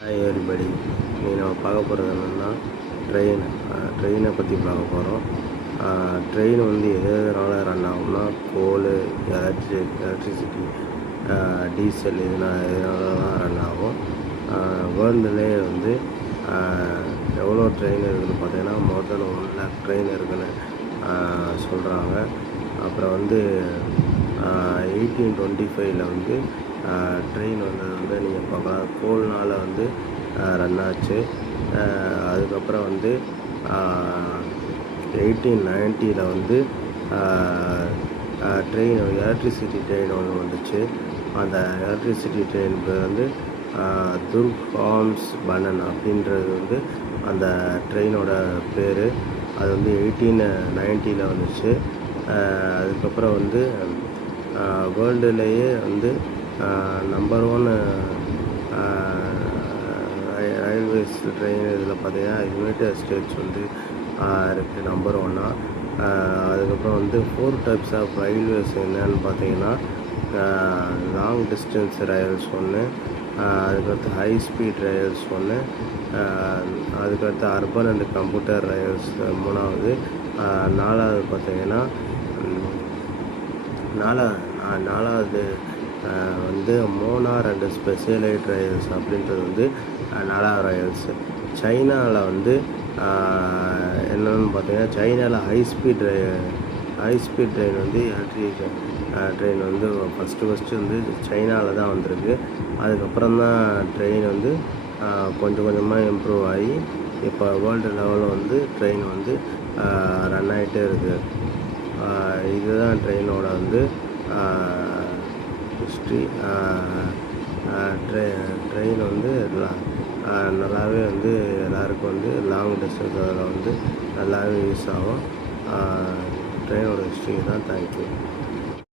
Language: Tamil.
Hi everybody. இன்னைக்கு நம்ம பார்க்க போகிறது என்னென்னா ட்ரெயினை பற்றி பார்க்க போகிறோம். ட்ரெயின் வந்து எதனால் ரன் ஆகும்னா கோல், எலக்ட்ரிசிட்டி, டீசல் இதனாலலாம் ரன் ஆகும். வேர்ல்டுலேயே வந்து எவ்வளோ ட்ரெயின் இருக்குதுன்னு பார்த்தீங்கன்னா மோர் தென் 1 lakh ட்ரெயின் இருக்குதுன்னு சொல்கிறாங்க. அப்புறம் வந்து 1825 வந்து ட்ரெயின் வந்து நீங்கள் பார்க்கலாம் கோல்னால் வந்து ரன் ஆச்சு. அதுக்கப்புறம் வந்து 1890 வந்து ட்ரெயின் எலக்ட்ரிசிட்டி ட்ரெயின் ஒன்று வந்துச்சு. அந்த எலக்ட்ரிசிட்டி ட்ரெயின் பேர் வந்து துர்காம்ஸ் பனன் அப்படின்றது வந்து அந்த ட்ரெயினோட பேர். அது வந்து 1890 வந்துச்சு. அதுக்கப்புறம் வந்து வேர்ல்டுலேயே வந்து நம்பர் 1 ரயில்வேஸ் ட்ரெயின் இதில் பார்த்தீங்கன்னா யுனைடெட் ஸ்டேட்ஸ் வந்து இருக்குது நம்பர் 1. அதுக்கப்புறம் வந்து 4 டைப்ஸ் ஆஃப் ரயில்வேஸ் என்னன்னு பார்த்தீங்கன்னா லாங் டிஸ்டன்ஸ் ரயில்ஸ் ஒன்று, அதுக்கடுத்து ஹை ஸ்பீட் ரயில்ஸ் ஒன்று, அதுக்கடுத்து அர்பன் அண்ட் கம்ப்யூட்டர் ரயில்ஸ் 3வது, 4வது பார்த்தீங்கன்னா நாலாவது வந்து மோனார் அண்ட் ஸ்பெஷலைட் ரயில்ஸ் அப்படின்றது வந்து 4வது ரயில்ஸு. சைனாவில் வந்து என்னென்னு பார்த்தீங்கன்னா சைனாவில் ஹை ஸ்பீட் ட்ரெயின் வந்து எலக்ட்ரிக் ட்ரெயின் வந்து ஃபஸ்ட்டு வந்து சைனாவில் தான் வந்திருக்கு. அதுக்கப்புறம் தான் ட்ரெயின் வந்து கொஞ்சம் கொஞ்சமாக இம்ப்ரூவ் ஆகி இப்போ வேர்ல்டு லெவலில் வந்து ட்ரெயின் வந்து ரன் ஆகிட்டே இருக்குது. இதுதான் ட்ரெயினோட வந்து ஹிஸ்ட்ரி. ட்ரெயின் வந்து நல்லாவே வந்து எல்லாருக்கும் வந்து லாங் டிஸ்டன்ஸ் அதில் வந்து நல்லாவே யூஸ் ஆகும். ட்ரெயினோட ஹிஸ்ட்ரி தான். தேங்க்யூ.